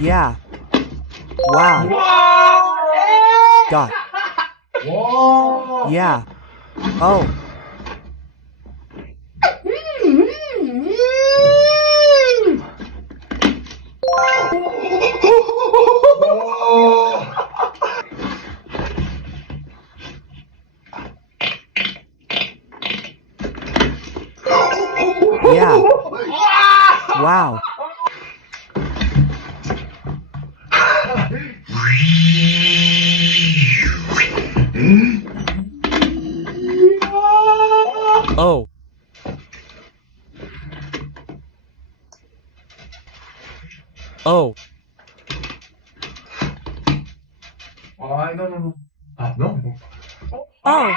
Yeah. Wow. Dot. Yeah. Oh. Yeah. Wow. Oh. Oh. Ay, no, no, no. Ah, no. Oh.